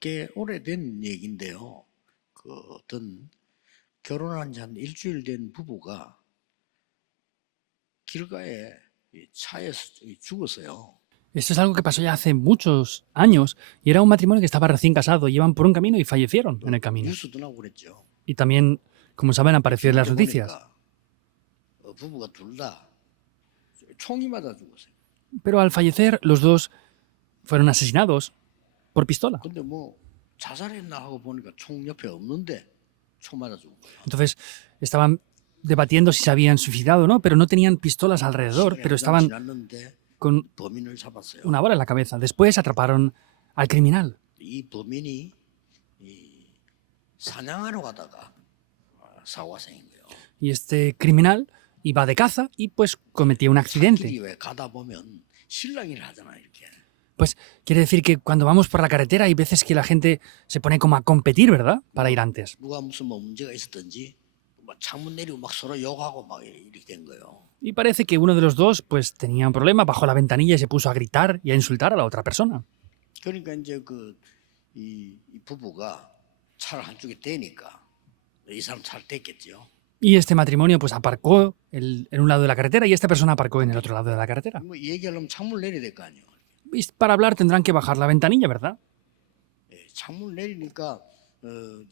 꽤 오래된 얘기인데요. 어떤 결혼한 지 한 일주일 된 부부가 길가에 차에서 죽었어요. Esto es algo que pasó ya hace muchos años y era un matrimonio que estaba recién casado, iban por un camino y fallecieron en el camino. 뉴스도 나오고 그랬죠. Y también, como saben, apareció en las 그런데 noticias. 보니까 부부가 둘 다 총이 맞아 죽었어요. Pero al fallecer, los dos fueron asesinados por pistola. 근데 뭐 자살했나 하고 보니까 총 옆에 없는데 총 맞아 죽은 거예요. Entonces, estaban debatiendo si se habían suicidado o no, pero no tenían pistolas alrededor, 시간이 pero 한참 estaban 지났는데 con 범인을 잡았어요. una bala en la cabeza. Después atraparon al criminal. 이 범인이 사냥하러 가다가 사고가 생긴 거예요. Y este criminal iba de caza y pues cometió un accidente. 길이 왜 가다 보면 실랑이를 하잖아요, 이렇게. Pues quiere decir que cuando vamos por la carretera hay veces que la gente se pone como a competir, ¿verdad? Para ir antes. 누가 무슨 뭐 문제가 있었든지 막 창문 내리고 막 서로 욕하고 막 이렇게 된 거예요. Y parece que uno de los dos pues tenía un problema, bajó la ventanilla y se puso a gritar y a insultar a la otra persona. 그러니까 이제 이 부부가 차를 한쪽에 대니까 이 사람 차를 댔겠죠. Y este matrimonio pues aparcó en un lado de la carretera y esta persona aparcó en el otro lado de la carretera. 뭐 얘기하려면 창문을 내려야 될 거 아니에요. Y para hablar tendrán que bajar la ventanilla, ¿verdad? 창문을 내리니까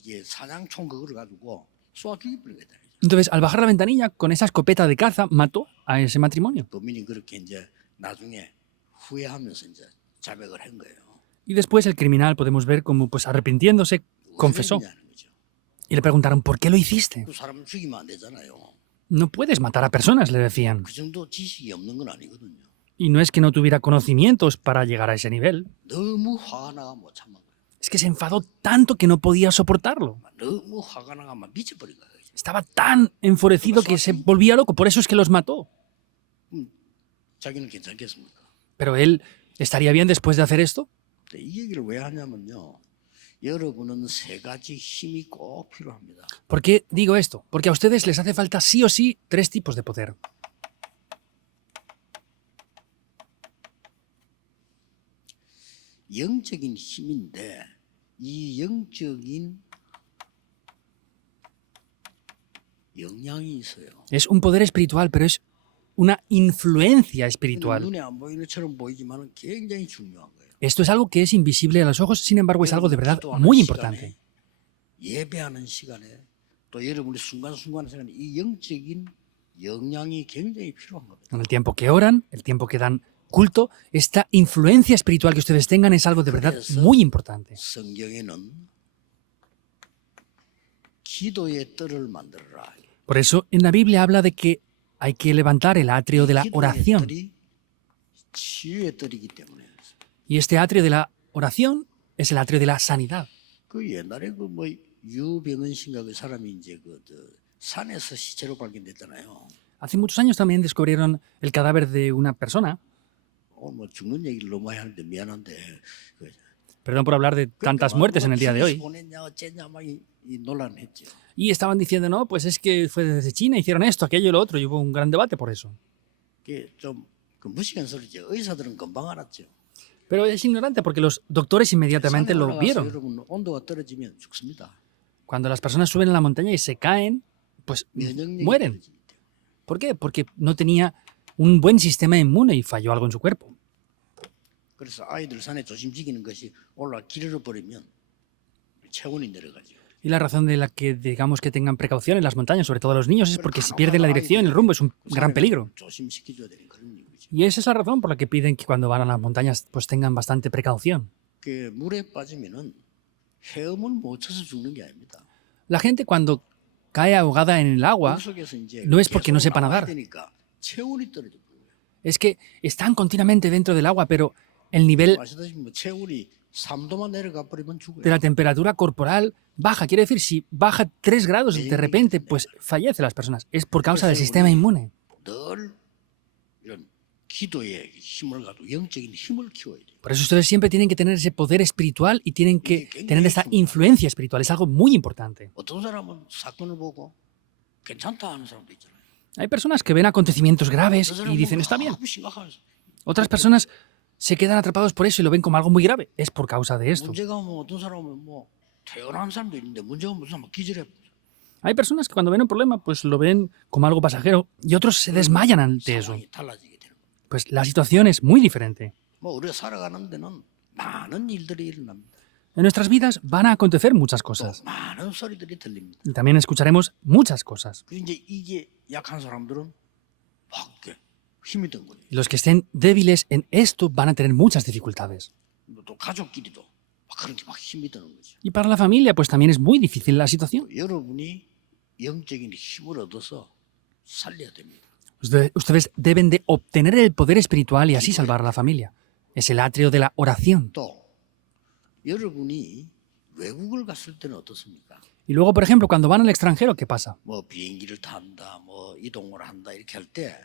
이게 사냥총 그거를 가지고 쏘아 죽여버리겠다. Entonces, al bajar la ventanilla, con esa escopeta de caza, mató a ese matrimonio. 범인이 그렇게 이제 나중에 후회하면서 이제 자백을 한 거예요. Y después el criminal, podemos ver como pues arrepintiéndose, confesó. 왜 그랬냐는 거죠. Y le preguntaron, ¿por qué lo hiciste? 그 사람을 죽이면 안 되잖아요. No puedes matar a personas, le decían. 그 정도 지식이 없는 건 아니거든요. Y no es que no tuviera conocimientos para llegar a ese nivel. 너무 화가 나가 못 참은 거예요. Es que se enfadó tanto que no podía soportarlo. 너무 화가 나가 막 미쳐버린 거예요. Estaba tan enfurecido que se volvía loco, por eso es que los mató. 자기는 괜찮겠습니까? Pero él, ¿estaría bien después de hacer esto? 이 얘기를 왜 하냐면요. 여러분은 세 가지 힘이 꼭 필요합니다. ¿Por qué digo esto? Porque a ustedes les hace falta sí o sí 3 tipos de poder. 영적인 힘인데 이 영적인 영향이 있어요. Es un poder espiritual, pero es una influencia espiritual. 눈에 안 보이는 것처럼 보이지만 굉장히 중요한 거예요. Esto es algo que es invisible a los ojos, sin embargo es algo de verdad muy importante. 예배하는 시간에 또 여러분의 순간순간 시간에 이 영적인 영향이 굉장히 필요한 겁니다. En el tiempo que oran, el tiempo que dan culto, esta influencia espiritual que ustedes tengan es algo de verdad muy importante. 성경에는 기도의 뜰을 만들어라. Por eso en la Biblia habla de que hay que levantar el atrio de la oración. 치유의 뜰이기 때문에. Y este atrio de la oración es el atrio de la sanidad. 그 옛날에 뭐 유병은신가 그 사람이 이제 산에서 시체로 발견됐잖아요. Hace muchos años también descubrieron el cadáver de una persona. 뭐 죽는 얘기를 너무 많이 하는데 미안한데. Perdón por hablar de tantas muertes en el día de hoy. 보냈냐 어쨌냐 막 이 논란을 했죠. Y estaban diciendo, no, pues es que fue desde China, hicieron esto, aquello y lo otro, y hubo un gran debate por eso. 그게 좀 무식한 소리죠. 의사들은 금방 알았죠. Pero es ignorante porque los doctores inmediatamente 산에 lo 올라가서 vieron. 여러분 온도가 떨어지면 죽습니다. Cuando las personas suben a la montaña y se caen, pues 면역력이 mueren. 떨어지기 때문에. ¿Por qué? Porque no tenía un buen sistema inmune y falló algo en su cuerpo. 그래서 아이들 산에 조심시키는 것이 올라 길을 버리면 체온이 내려가죠. Y la razón de la que digamos que tengan precaución en las montañas, sobre todo los niños, es porque si pierden la dirección, el rumbo es un gran peligro. 조심시켜줘야 되는 그런 이유죠. Y esa es la razón por la que piden que cuando van a las montañas pues tengan bastante precaución. 그 물에 빠지면은 헤엄을 못 쳐서 죽는 게 아닙니다. La gente cuando cae ahogada en el agua 물속에서 이제 no es porque no 계속 sepa 나와야 nadar. 되니까 체온이 떨어져 버려요. es que están continuamente dentro del agua, pero el nivel 아시다시피 뭐 체온이 3도만 내려가 버리면 죽어요. de la temperatura corporal baja. Quiere decir, si baja 3 grados de repente, pues fallecen las personas. Es por causa del sistema inmune. 늘 이런 기도에 힘을 가지고 영적인 힘을 키워야 돼요. Por eso ustedes siempre tienen que tener ese poder espiritual y tienen que tener esta influencia espiritual. Es algo muy importante. 어떤 사람은 사건을 보고 괜찮다 하는 사람도 있잖아요. Hay personas que ven acontecimientos graves 그 y 사람은 dicen, está bien. 아주 심각한 Otras personas se quedan atrapados por eso y lo ven como algo muy grave. Es por causa de esto. 문제가 뭐 어떤 사람은 뭐 퇴원한 사람도 있는데 문제가 무슨 막 기절해. Hay personas que cuando ven un problema, pues lo ven como algo pasajero y otros se desmayan ante eso. 상황이 달라지게 되는 거예요. Pues la situación es muy diferente. 뭐 우리가 살아가는 데는 많은 일들이 일어납니다. En nuestras vidas van a acontecer muchas 또 cosas 많은 소리들이 들립니다. y también escucharemos muchas cosas. 그 이제 이게 약한 사람들은 막 이렇게 힘이 든 거예요. Y los que estén débiles en esto van a tener muchas dificultades. 또 가족끼리도 막 그런 게 막 힘이 드는 거죠. Y para la familia, pues también es muy difícil la situación. 여러분이 영적인 힘을 얻어서 살려야 됩니다. Ustedes deben de obtener el poder espiritual y así salvar a la familia. Es el atrio de la oración. 또 여러분이 외국을 갔을 때는 어떻습니까? Y luego, por ejemplo, cuando van al extranjero, ¿qué pasa? 뭐 비행기를 탄다, 뭐 이동을 한다 이렇게 할 때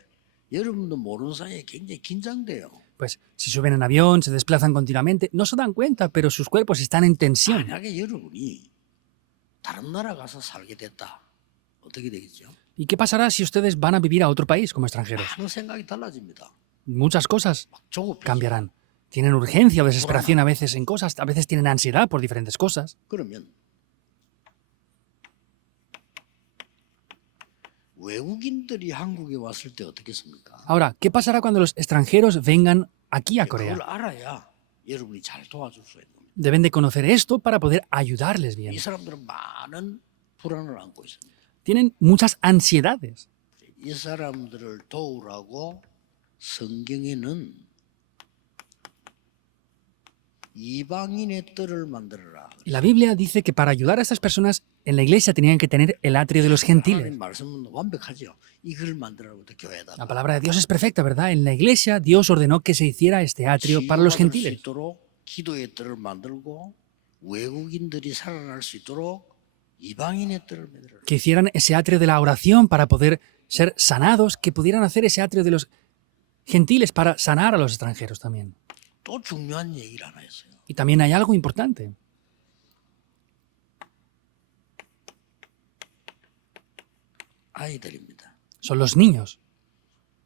여러분도 모르는 사이에 굉장히 긴장돼요. Pues si suben en avión, se desplazan continuamente, no se dan cuenta, pero sus cuerpos están en tensión. 만약에 여러분이 다른 나라 가서 살게 됐다, 어떻게 되겠죠? ¿Y qué pasará si ustedes van a vivir a otro país como extranjeros? 많은 생각이 달라집니다. Muchas cosas 막 조급해져. cambiarán. Tienen urgencia o desesperación a veces en cosas, a veces tienen ansiedad por diferentes cosas. 그러면 외국인들이 한국에 왔을 때 어떻겠습니까? Ahora, ¿qué pasará cuando los extranjeros vengan aquí a Corea? 그걸 알아야 여러분이 잘 도와줄 수 있는 겁니다. Deben de conocer esto para poder ayudarles bien. 이 사람들은 많은 불안을 안고 있습니다. Tienen muchas ansiedades. 이 사람들을 도우라고 성경에는 이방인의 뜰을 만들어라. Y la Biblia dice que para ayudar a estas personas en la iglesia tenían que tener el atrio de los gentiles. 하나님 말씀은 완벽하죠. 이걸 만들라고 교회에다가 La palabra de Dios es perfecta, ¿verdad? En la iglesia Dios ordenó que se hiciera este atrio para los 치유받을 수 gentiles. 있도록 기도의 뜰을 만들고 외국인들이 살아날 수 있도록 이방인의 뜰을 만들어라. Que hicieran ese atrio de la oración para poder ser sanados, que pudieran hacer ese atrio de los gentiles para sanar a los extranjeros también. 또 중요한 얘기를 하나 했어요. Y también hay algo importante. 아이들입니다. Son los niños.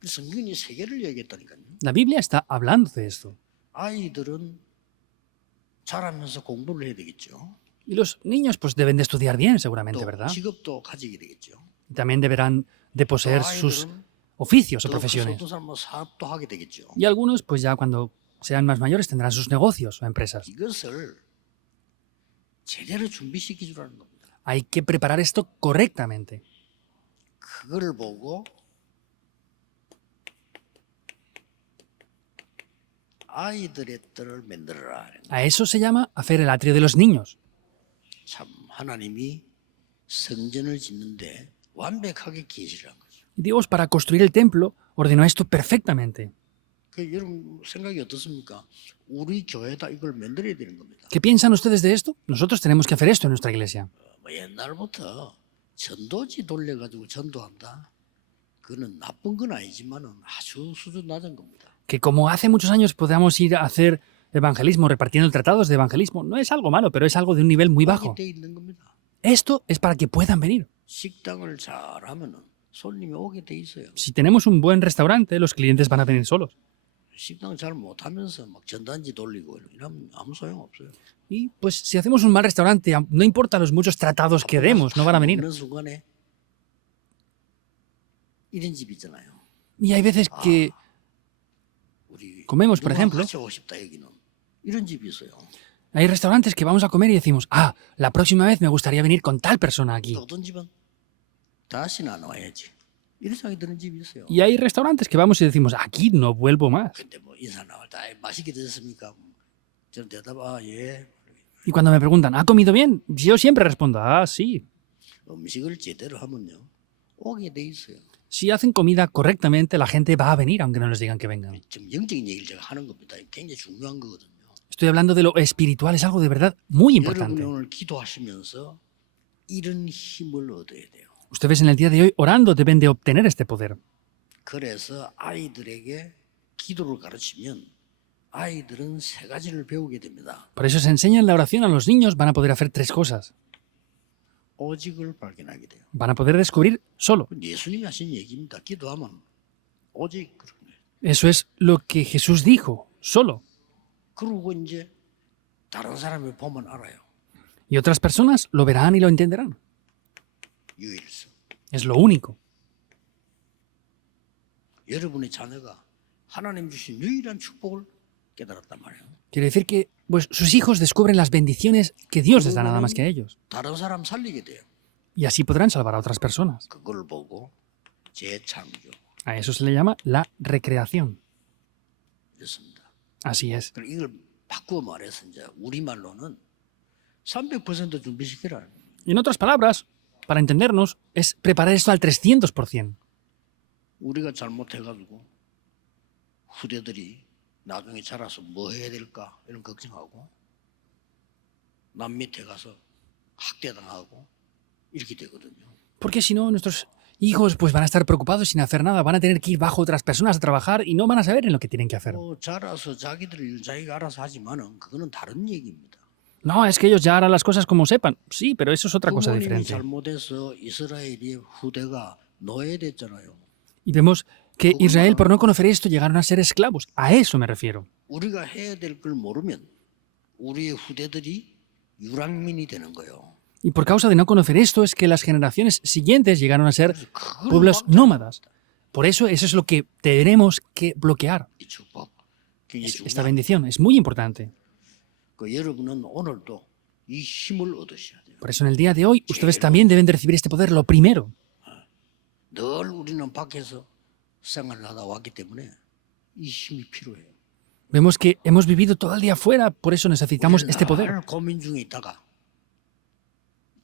성경이 세계를 얘기했다니까요. La Biblia está hablando de esto. 아이들은 자라면서 공부를 해야 되겠죠. Y los niños pues deben de estudiar bien, seguramente, 또 ¿verdad? 직업도 가지게 되겠죠. Y también deberán de 또 poseer sus 아이들은 oficios o 또 profesiones. 어떤 사람은 사업도 하게 되겠죠. Y algunos pues ya cuando sean más mayores tendrán sus negocios o empresas. 이것을 제대로 준비시켜 주라는 겁니다. Hay que preparar esto correctamente. 그걸 보고 아이들의 뜰을 만들어라. A eso se llama hacer el atrio de los niños. 참 하나님이 성전을 짓는데 완벽하게 계시라는 거죠. Y Dios, para construir el templo, ordenó esto perfectamente. 그 여러분 생각이 어떻습니까? 우리 교회다 이걸 만들어야 되는 겁니다. ¿Qué piensan ustedes de esto? Nosotros tenemos que hacer esto en nuestra iglesia. 뭐 옛날부터 전도지 돌려가지고 전도한다. 그거는 나쁜 건 아니지만은 아주 수준 낮은 겁니다. Que como hace muchos años podamos ir a hacer evangelismo repartiendo tratados de evangelismo, no es algo malo, pero es algo de un nivel muy bajo. 돼 있는 겁니다. Esto es para que puedan venir. 식당을 잘하면은 손님이 오게 돼 있어요. Si tenemos un buen restaurante, los clientes van a venir solos. 식당 잘 못하면서 막 전단지 돌리고 이러면 아무 소용 없어요. Y pues si hacemos un mal restaurante, no importa los muchos tratados que demos, no van a venir. 어느 순간에 이런 집 있잖아요. Y hay veces que 우리 comemos, por 누가 ejemplo, 같이 오고 싶다 여기는 이런 집이 있어요. hay restaurantes que vamos a comer y decimos, ah, la próxima vez me gustaría venir con tal persona aquí. 또 어떤 집은 다시는 안 와야지. 이런 생각이 드는 집이 있어요. Y hay restaurantes que vamos y decimos, aquí no vuelvo más. 근데 뭐 인사 나올 때 "아이, 맛있게 드셨습니까? 저는 대답 예. Y cuando me preguntan, ¿ha comido bien? Yo siempre respondo, ah, sí. 음식을 제대로 하면요 오게 돼 있어요. Si hacen comida correctamente, la gente va a venir, aunque no les digan que vengan. 지금 영적인 얘기를 제가 하는 겁니다. 굉장히 중요한 거거든요. Estoy hablando de lo espiritual, es algo de verdad muy 여러분이 importante. 오늘 기도하시면서 이런 힘을 얻어야 돼요. Ustedes en el día de hoy, orando, deben de obtener este poder. 그래서 아이들에게 기도를 가르치면 아이들은 세 가지를 배우게 됩니다. Por eso se enseñan la oración a los niños, van a poder hacer tres cosas. 오직을 발견하게 돼요. Van a poder descubrir solo. 예수님이 하신 얘기입니다. 기도하면 오직 그런 거예요. Eso es lo que Jesús dijo. solo. 그러고 이제 다른 사람이 보면 알아요. Y otras personas lo verán y lo entenderán. 유일성. Es lo único. 여러분의 자녀가 하나님 주신 유일한 축복을 깨달았단 말이에요. Quiere decir que pues, sus hijos descubren las bendiciones que Dios les da nada más que a ellos. 다른 사람 살리게 돼요. Y así podrán salvar a otras personas. 그걸 보고 재창조. A eso se le llama la recreación. 이렇습니다. Así es. 그럼 이걸 바꾸어 말해서 이제 우리말로는 300% 준비시키라. Y en otras palabras, para entendernos, es preparar esto al 300%. 우리가 잘못해가지고 후대들이 나중에 자라서 뭐 해야 될까 이런 걱정하고 남 밑에 가서 학대당하고 이렇게 되거든요. Porque si no, nuestros hijos pues, van a estar preocupados sin hacer nada. Van a tener que ir bajo otras personas a trabajar y no van a saber en lo que tienen que hacer. 자라서 자기들 일 자기가 알아서 하지만은 그거는 다른 얘기입니다. No, es que ellos ya harán las cosas como sepan. Sí, pero eso es otra cosa 부모님이 diferente. 잘못해서 이스라엘의 후대가 노예됐잖아요. Y vemos que Israel, por no conocer esto, llegaron a ser esclavos. A eso me refiero. 우리가 해야 될 걸 모르면 우리의 후대들이 유랑민이 되는 거예요. Y por causa de no conocer esto es que las generaciones siguientes llegaron a ser 그걸 pueblos 막자. nómadas. Por eso es lo que tenemos que bloquear. 이 축복 굉장히 Esta 중요합니다. bendición es muy importante. 여러분은 오늘도 이 힘을 얻으셔야 돼요. Por eso en el día de hoy ustedes también deben de recibir este poder lo primero. 늘 우리는 밖에서 생활을 하다 왔기 때문에 이 힘이 필요해요. Vemos que hemos vivido todo el día afuera, por eso necesitamos 우리는 este poder. 늘 고민 중에 있다가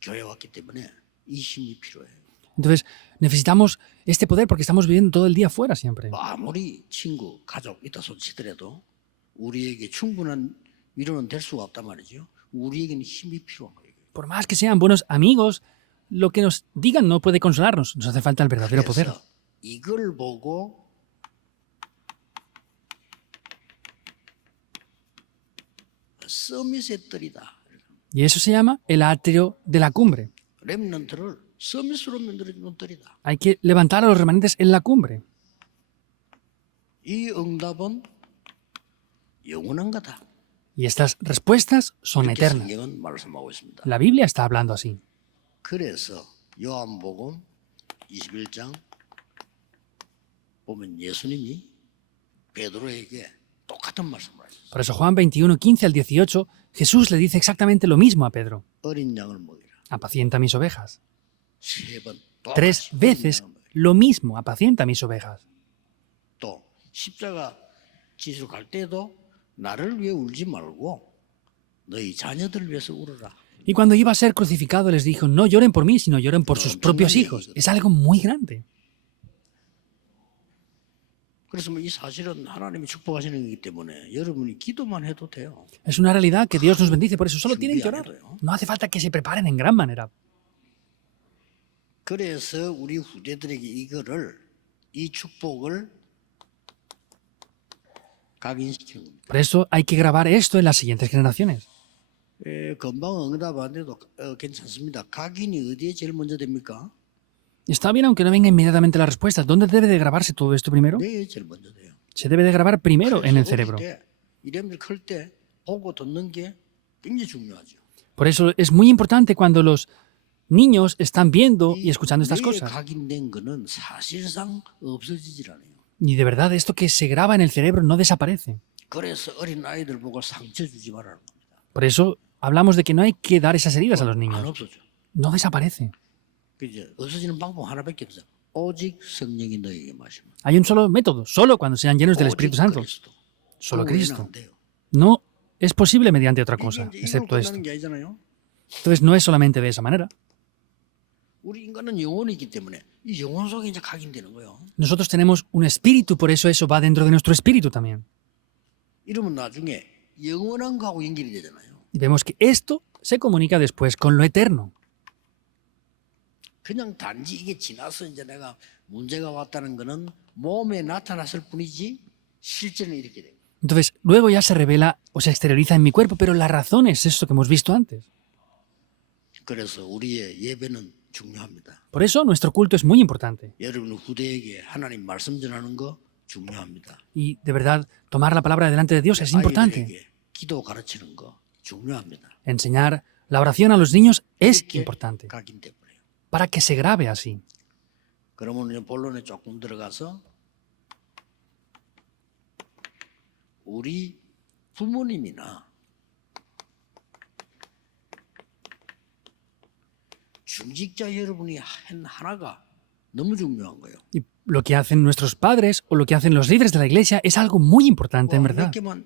교회 왔기 때문에 이 힘이 필요해요. Entonces necesitamos este poder porque estamos viviendo todo el día afuera siempre. 아무리 친구, 가족 있다 손치더라도 우리에게 충분한 위로는 될 수가 없단 말이죠. 우리에게는 힘이 필요한 거예요. Por más que sean buenos amigos, lo que nos digan no puede consolarnos. Nos hace falta el verdadero poder. 그래서 이걸 보고 서밋의 뜰이다. Y eso se llama el atrio de la cumbre. 렘넌트를 서밋으로 만들어주는 뜰이다. Hay que levantar a los remanentes en la cumbre. 이 응답은 영원한 거다. Y estas respuestas son 이렇게 eternas. 성경은 말씀하고 있습니다. La Biblia está hablando así. 그래서 요한복음 21장 보면 예수님이 베드로에게 똑같은 말씀을 하셨어요. Por eso Juan 21, 15 al 18, Jesús le dice exactamente lo mismo a Pedro. 어린 양을 먹이라. Apacienta mis ovejas. 세 번, 3 veces lo mismo, apacienta mis ovejas. 또 십자가 지시로 갈 때도 나를 위해 울지 말고 너희 자녀들을 위해서 울어라. Y cuando iba a ser crucificado les dijo, no lloren por mí, sino lloren por sus propios hijos. Es algo muy grande. 그래서 이 사실은 하나님이 축복하시는 거기 때문에 여러분이 기도만 해도 돼요. Es una realidad que Dios nos bendice, por eso solo tienen que orar. No hace falta que se preparen en gran manera. 그래서 우리 후대들에게 이 축복을 각인시키는 겁니다. Por eso hay que grabar esto en las siguientes generaciones. 금방 응답 안 돼도 괜찮습니다. 각인이 어디에 제일 먼저 됩니까? Está bien aunque no venga inmediatamente la respuesta. ¿Dónde debe de grabarse todo esto primero? 뇌에 제일 먼저 돼요. Se debe de grabar primero en el cerebro. 이름들 클 때 보고 듣는 게 굉장히 중요하죠. Por eso es muy importante cuando los niños están viendo y escuchando estas 뇌에 cosas. 각인된 거는 사실상 없어지질 않아요. Y de verdad, esto que se graba en el cerebro no desaparece. 그래서 어린 아이들 보고 상처 주지 말라는 겁니다. Por eso hablamos de que no hay que dar esas heridas a los 안 niños. 없어져. No desaparece. 그죠? 없어지는 방법 하나밖에 없어요. 오직 성령이 너에게 마시면. Hay un solo método, solo cuando sean llenos del Espíritu Santo. 그리스도. Solo 그거 외에는 Cristo. 안 돼요. No es posible mediante otra 이게 cosa, 이제 excepto 이걸로 esto. 끝나는 게 아니잖아요. Entonces no es solamente de esa manera. 우리 인간은 영혼이기 때문에 이 영혼 속에 이제 각인되는 거예요. Nosotros tenemos un espíritu, por eso va dentro de nuestro espíritu también. 이러면 나중에 영원한 거하고 연결이 되잖아요. Y vemos que esto se comunica después con lo eterno. 그냥 단지 이게 지나서 이제 내가 문제가 왔다는 거는 몸에 나타났을 뿐이지 실제는 이렇게 돼요. Entonces, luego ya se revela o se exterioriza en mi cuerpo, pero la razón es esto que hemos visto antes. 그래서 우리의 예배는 중요합니다. Por eso nuestro culto es muy importante. 여러분 후대에게 하나님 말씀 전하는 거 중요합니다. Y de verdad, tomar la palabra delante de Dios es importante. 아이들에게 기도 가르치는 거 중요합니다. Enseñar la oración a los niños es 이렇게 importante 각인돼 버려요. para que se grabe así. 그러면 이제 본론에 조금 들어가서 우리 부모님이나 중직자 여러분이 한 하나가 너무 중요한 거예요. Y lo que hacen nuestros padres o lo que hacen los líderes de la iglesia es algo muy importante, en 몇 verdad. 개만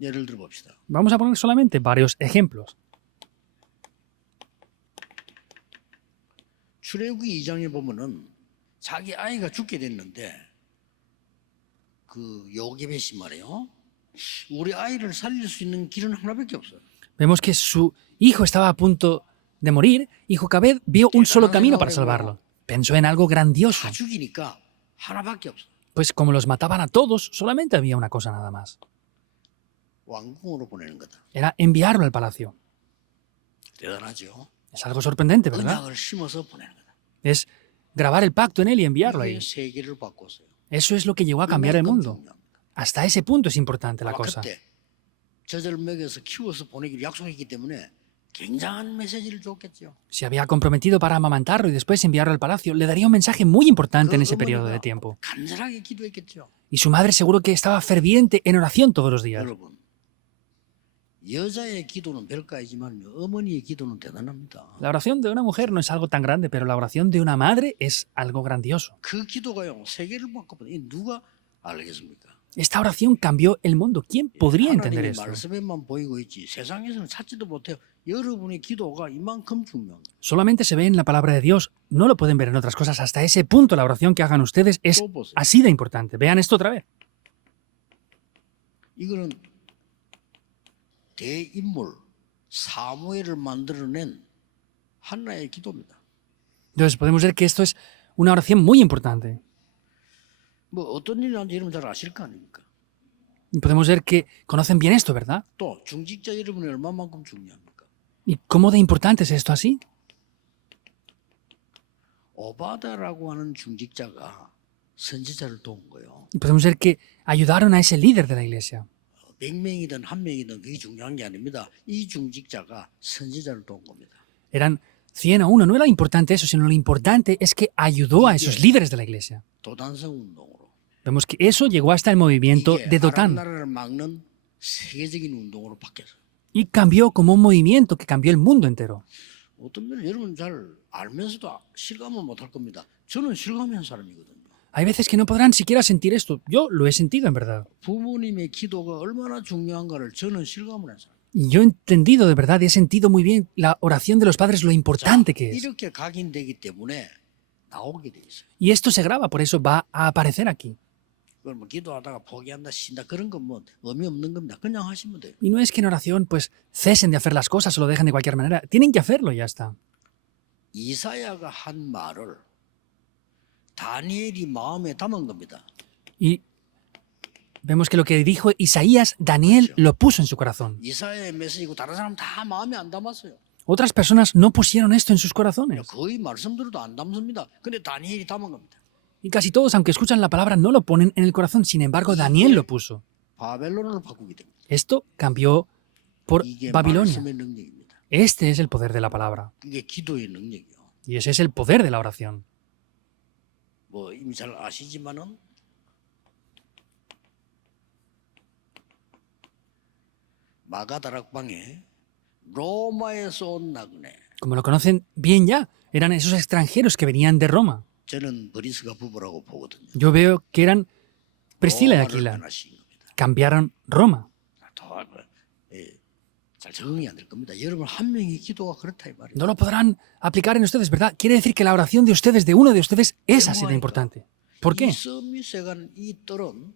예를 들어 봅시다. Vamos a poner solamente varios ejemplos. 출애굽기 2장에 보면은 자기 아이가 죽게 됐는데 그 요게벳이 말이에요. 우리 아이를 살릴 수 있는 길은 하나밖에 없어요. Vemos que su hijo estaba a punto de morir y Jocabed vio un solo camino para salvarlo. Pensó en algo grandioso. 다 죽이니까 하나밖에 없어. Pues como los mataban a todos, solamente había una cosa nada más. 왕궁으로 보내는 거다. Era enviarlo al palacio. 대단하죠. Es algo sorprendente, ¿verdad? 언약을 심어서 보내는 거다. Es grabar el pacto en él y enviarlo ahí. 이게 세계를 바꿨어요. Eso es lo que llegó a cambiar el 이만큼 mundo. 중요합니다. Hasta ese punto es importante la 아마 cosa. 그때 젖을 먹여서 키워서 보내기를 약속했기 때문에 굉장한 메시지를 줬겠죠. Se había comprometido para amamantarlo y después enviarlo al palacio. Le daría un mensaje muy importante en ese periodo de tiempo. 간절하게 기도했겠죠. Y su madre seguro que estaba ferviente en oración todos los días. 여러분, 여자의 기도는 별거이지만 어머니의 기도는 대단합니다. La oración de una mujer no es algo tan grande, pero la oración de una madre es algo grandioso. 그 기도가요 세계를 바꿔버려. 누가 알겠습니까? Esta oración cambió el mundo. ¿Quién podría entender 하나님의 esto? 말씀에만 보이고 있지 세상에서는 찾지도 못해요. 여러분의 기도가 이만큼 중요한 거예요. Solamente se ve en la palabra de Dios. No lo pueden ver en otras cosas. Hasta ese punto la oración que hagan ustedes es 또 보세요. así de importante. Vean esto otra vez. 이거는 대인물 사무엘을 만들어낸 하나의 기도입니다. Entonces podemos ver que esto es una oración muy importante. 뭐 어떤 일이라는지 여러분 잘 아실 거 아닙니까? Y podemos ver que conocen bien esto, ¿verdad? 또 중직자 여러분이 얼마만큼 중요합니까? ¿Y cómo de importante es esto así? 오바다라고 하는 중직자가 선지자를 도운 거예요. Y podemos ver que ayudaron a ese líder de la iglesia. 100명이든 1명이든 그게 중요한 게 아닙니다. 이 중직자가 선지자를 도운 겁니다. Eran 100 a 1. No era importante eso, sino lo importante es que ayudó a esos líderes de la iglesia. 도단성 운동으로. Vemos que eso llegó hasta el movimiento 이게 de 아랍 Dotán 나라를 막는 세계적인 운동으로 바뀌었어요. y cambió como un movimiento que cambió el mundo entero. 어떤 면은 여러분 잘 알면서도 실감을 못할 겁니다. 저는 실감한 사람이거든요. Hay veces que no podrán siquiera sentir esto. Yo lo he sentido en verdad. 부모님의 기도가 얼마나 중요한가를 저는 실감을 했어요. Y yo he entendido de verdad y he sentido muy bien la oración de los padres, lo importante que es. 이렇게 각인되기 때문에 나오게 돼 있어요. Y esto se graba, por eso va a aparecer aquí. 그걸 뭐 기도하다가 포기한다, 쉰다 그런 건 뭐 의미 없는 겁니다. 그냥 하시면 돼요. Y no es que en oración pues cesen de hacer las cosas o lo dejen de cualquier manera. Tienen que hacerlo y ya está. 이사야가 한 말을 다니엘이 마음에 담은 겁니다. Y vemos que lo que dijo Isaías, Daniel lo puso en su corazón. 이사야의 메시지고 다른 사람 다 마음에 안 담았어요. Otras personas no pusieron esto en sus corazones. 거의 말씀들어도 안 담습니다. 근데 다니엘이 담은 겁니다. Y casi todos, aunque escuchan la palabra, no lo ponen en el corazón. Sin embargo, Daniel lo puso. 바벨론을 바꾸게 됩니다. Esto cambió por 이게 Babilonia. 말씀의 능력입니다. Este es el poder de la palabra. 이게 기도의 능력이요. Y ese es el poder de la oración. 뭐 이미 잘 아시지만은 마가다락방에 로마에서 온 나그네. Como lo conocen bien ya, eran esos extranjeros que venían de Roma. 저는 브리스가 부부라고 보거든요. Yo veo que eran Priscila y 로마를 Aquila. 변화시킨 겁니다. Cambiaron Roma. 더, 잘 적응이 안 될 겁니다. 여러분 한 명의 기도가 그렇다 이 말이에요. No lo podrán aplicar en ustedes, ¿verdad? Quiere decir que la oración de ustedes, de uno de ustedes, es así de importante. ¿Por 이 qué? 서밋에간 이 뜰은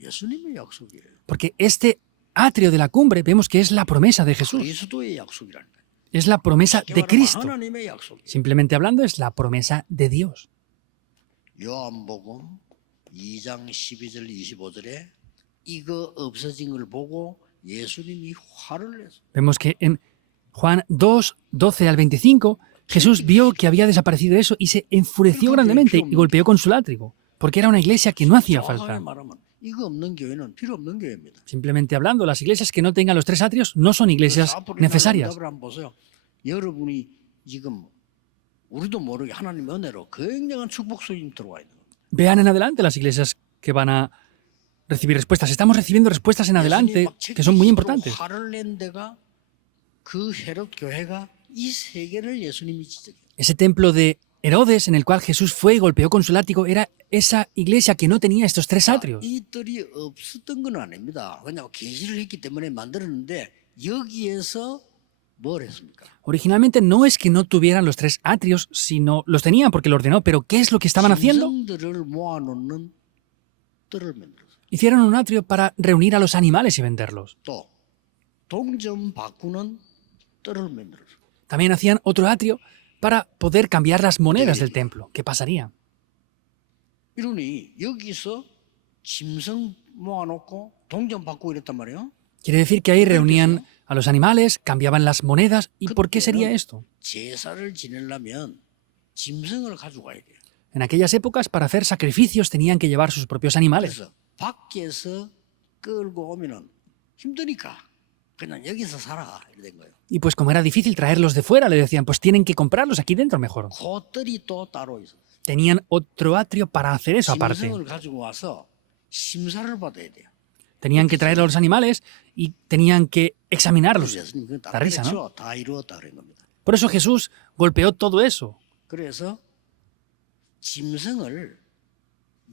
예수님의 약속이에요. Porque este atrio de la cumbre vemos que es la promesa de Jesús. 그리스도의 약속이라는 거예요. Es la promesa de 말하면 Cristo. 하나님의 약속이에요. Simplemente hablando, es la promesa de Dios. 요한복음 2장 12절 25절에 이거 없어진 걸 보고 예수님이 화를 냈어요. Vemos que en Juan 2, 12 al 25, Jesús vio que había desaparecido eso y se enfureció grandemente y golpeó con su látigo, porque era una iglesia que no hacía 정확하게 falta. 말하면 이거 없는 교회는 필요 없는 교회입니다. Simplemente hablando, las iglesias que no tengan los 3 atrios no son 그래서 iglesias 앞으로 necesarias. 응답을 한번 보세요. 여러분이 지금 우리도 모르게 하나님 은혜로 굉장한 축복 소식이 들어와 있는 겁니다. Vean en adelante las iglesias que van a recibir respuestas. Estamos recibiendo respuestas en adelante que son muy importantes. 화를 낸 데가 그 헤롯 교회가 이 세계를 예수님이 지적해요. Ese templo de Herodes en el cual Jesús fue y golpeó con su látigo era esa iglesia que no tenía estos 3 atrios. 이들이 없었던 건 아닙니다. 왜냐하면 계시를 했기 때문에 만들었는데 여기에서 뭘 했습니까? Originalmente no es que no tuvieran los 3 atrios, sino los tenían porque lo ordenó, pero ¿qué es lo que estaban haciendo? 짐승들을 모아놓는 뜰을 만들었어요. Hicieron un atrio para reunir a los animales y venderlos. 또 동전 바꾸는 뜰을 만들었어요. También hacían otro atrio para poder cambiar las monedas del templo. ¿Qué pasaría? 이러니 여기서 짐승 모아놓고 동전 바꾸고 이랬단 말이에요. Quiere decir que ahí reunían a los animales, cambiaban las monedas. ¿Y por qué sería esto? 제사를 지내려면 짐승을 가지고 가야 돼요. En aquellas épocas, para hacer sacrificios, tenían que llevar sus propios animales. 그래서 밖에서 끌고 오면은 힘드니까 그냥 여기서 살아 이래 된 거예요. Y pues como era difícil traerlos de fuera, le decían, pues tienen que comprarlos aquí dentro mejor. 그 뜰이 또 따로 있어. Tenían otro atrio para hacer eso aparte. 짐승을 가지고 와서 심사를 받아야 돼요. Tenían que traer a los animales y tenían que examinarlos. 예수님 그건 다 Da risa, 그랬죠. 다 이루었다 그런 겁니다. Por eso Jesús golpeó todo eso. 그래서 짐승을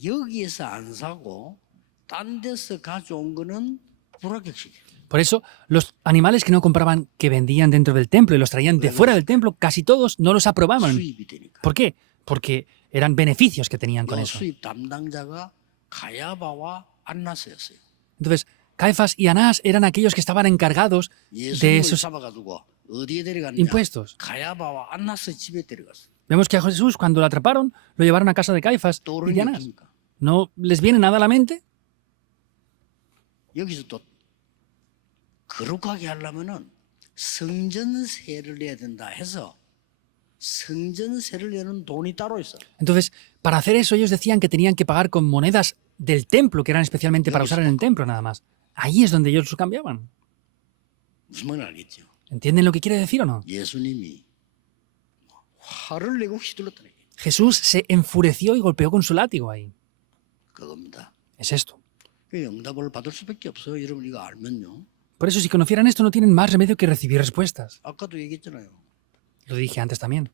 여기에서 안 사고 딴 데서 가져온 거는 불합격시켜요. Por eso, los animales que no compraban, que vendían dentro del templo y los traían de fuera del templo, casi todos no los aprobaban. 수입이 되니까. ¿Por qué? Porque eran beneficios que tenían con 이 eso. 수입 담당자가 가야바와 안나스였어요. Entonces, Caifás y Anás eran aquellos que estaban encargados de 예수님을 esos 잡아가지고 어디에 데려갔냐? impuestos. 가야바와 안나스 집에 데려갔어요. Vemos que a Jesús, cuando lo atraparon, lo llevaron a casa de Caifás y 떠오르는 de 게 Anás. 없습니까? ¿No les viene nada a la mente? 여기서 또 거룩하게 하려면은 성전세를 내야 된다 해서 성전세를 내는 돈이 따로 있어. Entonces, para hacer eso, ellos decían que tenían que pagar con monedas del templo, que eran especialmente para usar en el templo nada más. Ahí es donde ellos lo cambiaban. 무슨 말인지 알겠죠? ¿Entienden lo que quiere decir o no? 예수님이 화를 내고 휘둘렀다는 게 Jesús se enfureció y golpeó con su látigo ahí. 그겁니다. Es esto. 그 응답을 받을 수밖에 없어요. 여러분 이거 알면요. Por eso, si conocieran esto, no tienen más remedio que recibir respuestas. 아까도 얘기했잖아요. Lo dije antes también.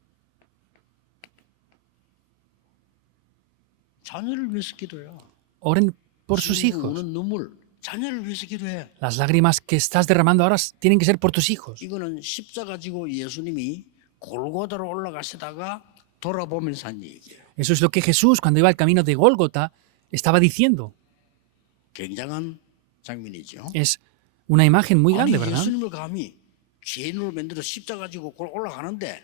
자녀를 위해서 기도해요. Oren por sus 지금 hijos. 우는 눈물 자녀를 위해서 기도해. Las lágrimas que estás derramando ahora tienen que ser por tus hijos. 이거는 십자가 지고 예수님이 골고다로 올라가시다가 돌아보면서 한 얘기예요. Eso es lo que Jesús, cuando iba al camino de Gólgota, estaba diciendo. 굉장한 장면이죠. Es una imagen muy 아니 grande, ¿verdad? 예수님을 감히 죄인으로 만들어 십자가 지고 올라가는데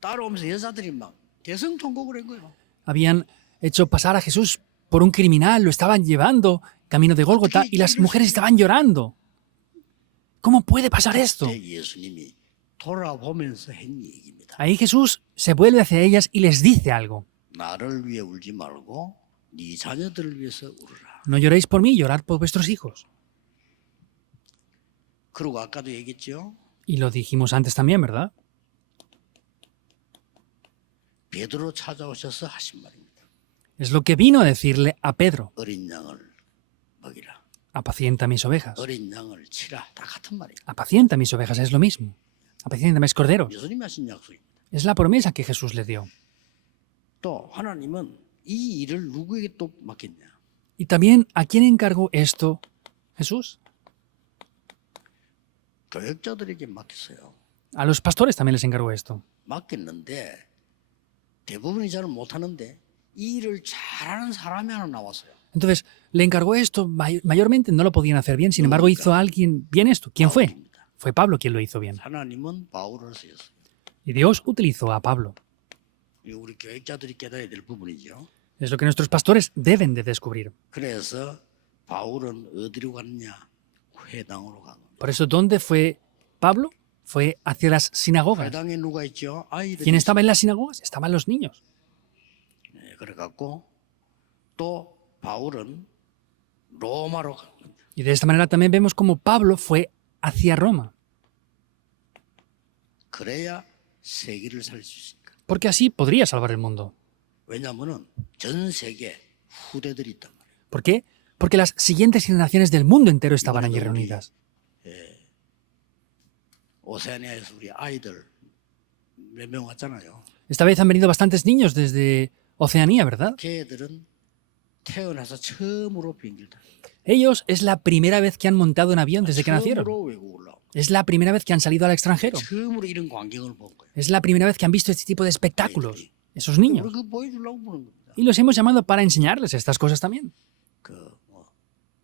따라오면서 여자들이 막 대성통곡을 한 거예요. Habían hecho pasar a Jesús por un criminal, lo estaban llevando camino de Gólgota y las mujeres estaban llorando. ¿Cómo puede pasar esto? 그때 예수님이 돌아보면서 한 얘기입니다. Ahí Jesús se vuelve hacia ellas y les dice algo. 나를 위해 울지 말고 네 자녀들을 위해서 울어라. No lloréis por mí, llorad por vuestros hijos. 그리고 아까도 얘기했죠. Y lo dijimos antes también, ¿verdad? 베드로 찾아오셔서 하신 말입니다. Es lo que vino a decirle a Pedro. 어린 양을 먹이라. Apacienta mis ovejas. 어린 양을 치라. 다 같은 말이에요. Apacienta mis ovejas, es lo mismo. Apacienta mis corderos. 예수님이 하신 약속입니다. Es la promesa que Jesús le dio. 또 하나님은 이 일을 누구에게 또 맡겼냐? Y también, ¿a quién encargó esto Jesús? 교역자들에게 맡겼어요. A los pastores también les encargó esto. 맡겼는데 대부분이 잘 못하는데 이 일을 잘하는 사람이 하나 나왔어요. Entonces, le encargó esto, mayormente no lo podían hacer bien, sin embargo hizo alguien bien esto. ¿Quién fue? 바울입니다. Fue Pablo quien lo hizo bien. 하나님은 바울을 쓰였어요. Y Dios utilizó a Pablo. 이거 우리 교역자들이 깨달아야 될 부분이죠. Es lo que nuestros pastores deben de descubrir. 그래서 바울은 어디로 갔냐? 회당으로 간 겁니다. Por eso, ¿dónde fue Pablo? fue hacia las sinagogas. 회당에 누가 있죠? 아이들이. ¿Quién estaba en las sinagogas? Estaban los niños. 그래갖고 또 바울은 로마로 갑니다. Y de esta manera también vemos cómo Pablo fue hacia Roma, 그래야 세계를 살릴 수 있으니까. porque así podría salvar el mundo. 왜냐하면은 전 세계 후대들이 있단 말이에요. ¿Por qué? Porque las siguientes generaciones del mundo entero estaban allí reunidas. 오세아니아에서 우리 아이들 몇 명 왔잖아요. Esta vez han venido bastantes niños desde Oceanía, ¿verdad? 걔들은 태어나서 처음으로 비행기를 타요. Ellos es la primera vez que han montado un avión desde que nacieron. 처음으로 외국 올라오고 Es la primera vez que han salido al extranjero. 처음으로 이런 광경을 본 거예요. Es la primera vez que han visto este tipo de espectáculos. Esos niños. 우리 그 보여주려고 보는 겁니다. Y los hemos llamado para enseñarles estas cosas también.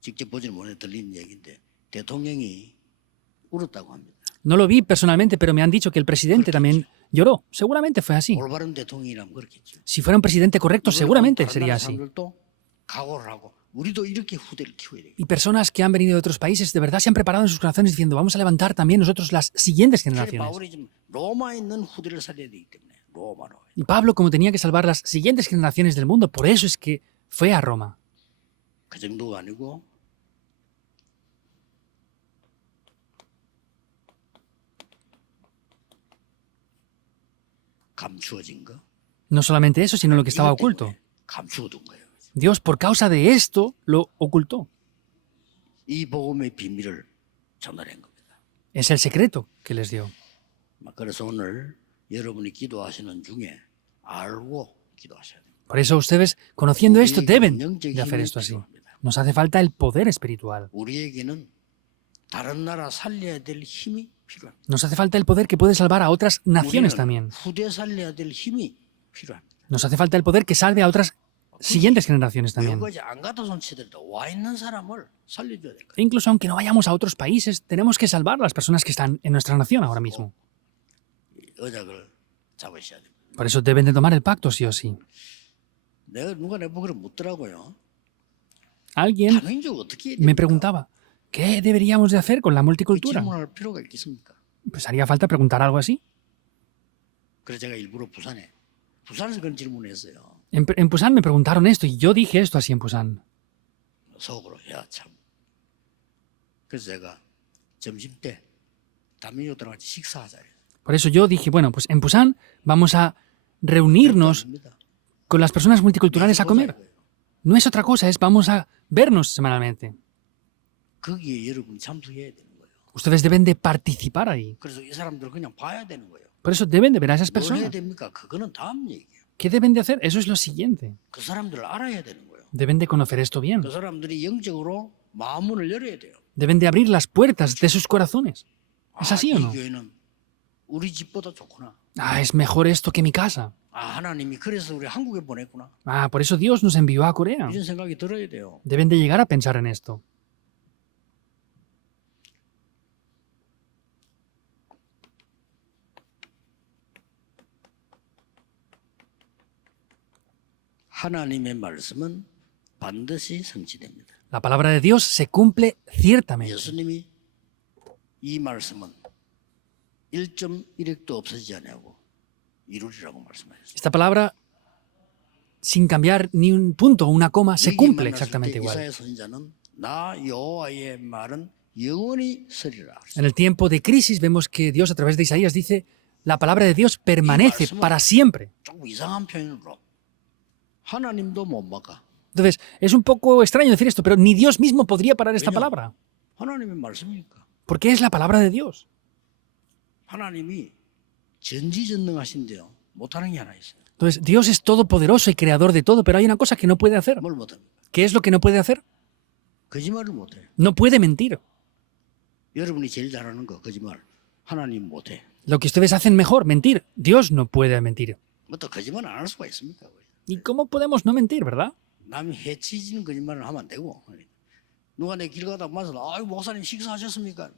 직접 보지는 못해 들리는 얘기인데 대통령이 울었다고 합니다. No lo vi personalmente, pero me han dicho que el presidente también lloró. Seguramente fue así. 올바른 대통령이라면 그렇겠죠. Si fuera un presidente correcto, seguramente 다른 sería 나라 así. 사람들도 각오를 하고 우리도 이렇게 후대를 키워야 되겠다. Y personas que han venido de otros países de verdad se han preparado en sus corazones diciendo, vamos a levantar también nosotros las siguientes generaciones. 바울이 지금 로마에 있는 후대를 살려야 되기 때문에 로마로. Y Pablo, como tenía que salvar las siguientes generaciones del mundo, por eso es que fue a Roma. 그 정도가 아니고 감추어진 거. No solamente eso, sino lo que estaba 이것 때문에 oculto. 감추어둔 거예요. Dios, por causa de esto, lo ocultó. 이 복음의 비밀을 전달한 겁니다. Es el secreto que les dio. 그래서 오늘 여러분이 기도하시는 중에 알고 기도하셔야 됩니다. Por eso ustedes, conociendo esto, deben 영적 de hacer 힘이 esto así. 필요합니다. Nos hace falta el poder espiritual. 우리에게는 다른 나라 살려야 될 힘이 필요합니다. Nos hace falta el poder que puede salvar a otras naciones 우리는 también. 후대 살려야 될 힘이 필요합니다. Nos hace falta el poder que salve a otras siguientes generaciones también. 외국까지 안 가도 손치더라도 와 있는 사람을 살려줘야 될 거예요. E incluso aunque no vayamos a otros países, tenemos que salvar a las personas que están en nuestra nación ahora mismo. 의작을 잡으셔야 됩니다. Por eso deben de tomar el pacto sí o sí. 누가 내 보기를 묻더라고요. Alguien 당연적으로 어떻게 해야 me 됩니까? preguntaba, ¿qué deberíamos de hacer con la 그 multicultura? 질문할 필요가 있겠습니까? Pues haría falta preguntar algo así. 그래서 제가 일부러 부산에서 그런 질문을 했어요. En Pusan me preguntaron esto y yo dije esto así en Pusan. 속으로 야 참. 그래서 제가 점심 때 다민족들하고 같이 식사하자. Por eso yo dije, bueno, pues en Pusan vamos a reunirnos con las personas multiculturales a comer. No es otra cosa, es vamos a vernos semanalmente. 거기에 여러분이 참석해야 되는 거예요. Ustedes deben de participar ahí. 그래서 이 사람들을 그냥 봐야 되는 거예요. Por eso deben de ver a esas 뭘 해야 personas. 됩니까? 그거는 다음 얘기예요. ¿Qué deben de hacer? Eso es lo siguiente. 그 사람들을 알아야 되는 거예요. Deben de conocer esto bien. 그 사람들이 영적으로 마음문을 열어야 돼요. Deben de abrir las puertas de sus corazones. ¿Es así o 이 no? 교회는 우리 집보다 좋구나. Ah, es mejor esto que mi casa. 하나님이 그래서 우리 한국에 보냈구나. Ah, por eso Dios nos envió a Corea. 이런 생각이 들어야 돼요. Deben de llegar a pensar en esto. 하나님의 말씀은 반드시 성취됩니다. La palabra de Dios se cumple ciertamente. 예수님이 이 말씀은 1.1핵도 없어지지 않냐고 이루리라고 말씀하셨어요. Esta palabra, sin cambiar ni un punto o una coma, se cumple exactamente igual. 이사야 선지자는 나 여호와의 말은 영원히 서리라. En el tiempo de crisis vemos que Dios a través de Isaías dice, la palabra de Dios permanece para siempre. 조금 이상한 표현으로 하나님도 못 막아. Entonces, es un poco extraño decir esto, pero ni Dios mismo podría parar esta palabra. 하나님의 말씀이니까. Porque es la palabra de Dios. 하나님이 전지전능하신데요. 못하는 게 하나 있어요. Entonces, Dios es todopoderoso y creador de todo, pero hay una cosa que no puede hacer. 뭘 못합니까? ¿Qué es lo que no puede hacer? 거짓말을 못해요. No puede mentir. 여러분이 제일 잘하는 거 거짓말. 하나님 못해. Lo que ustedes hacen mejor, mentir. Dios no puede mentir. 뭐 또 거짓말 안 할 수가 있습니까? ¿Y cómo podemos no mentir, verdad? 남이 해치지는 거짓말을 하면 안 되고 누가 내 길 가다 마서 아유 목사님 식사하셨습니까?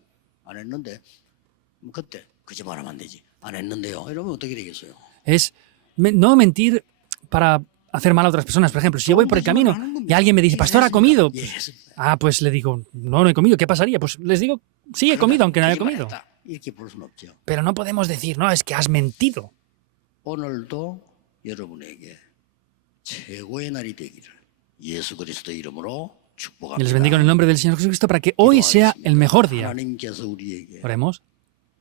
안 했는데 뭐 그때 거짓말하면 안 되지. 안 했는데요. 이러면 어떻게 되겠어요? Es no mentir para hacer mal a otras personas. Por ejemplo, si yo voy por el camino y alguien me dice, pastor, ¿ha comido? 예, 했습니다. Ah, pues le digo, no, no he comido. ¿Qué pasaría? Pues les digo, sí, he comido, aunque no haya comido. 거짓말했다. 이렇게 볼 수는 없죠. Pero no podemos decir, no, es que has mentido. 오늘도 여러분에게 최고의 날이 되기를 예수 그리스도 이름으로 Y les bendigo en el 축복합니다. nombre del Señor Jesucristo para que hoy sea el mejor día. 하나님께서 우리에게 Oremos.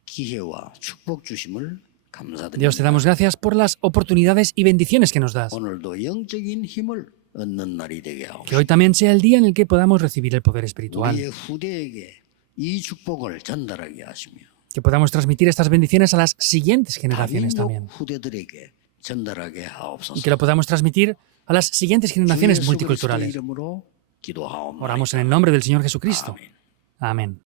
기회와 축복 주심을 Dios, te 감사드립니다. damos gracias por las oportunidades y bendiciones que nos das. 오늘도 영적인 힘을 얻는 날이 되게 하옵소서. Que hoy también sea el día en el que podamos recibir el poder espiritual. 우리의 후대에게 이 축복을 전달하게 하시며 Que podamos transmitir estas bendiciones a las siguientes generaciones 다민족 también. 후대들에게 전달하게 Y 하옵소서. que lo podamos transmitir a las siguientes 주 generaciones 예수 그리스도 multiculturales. 이름으로 기도하옵나이다. Oramos en el nombre del Señor Jesucristo. 아멘. Amén.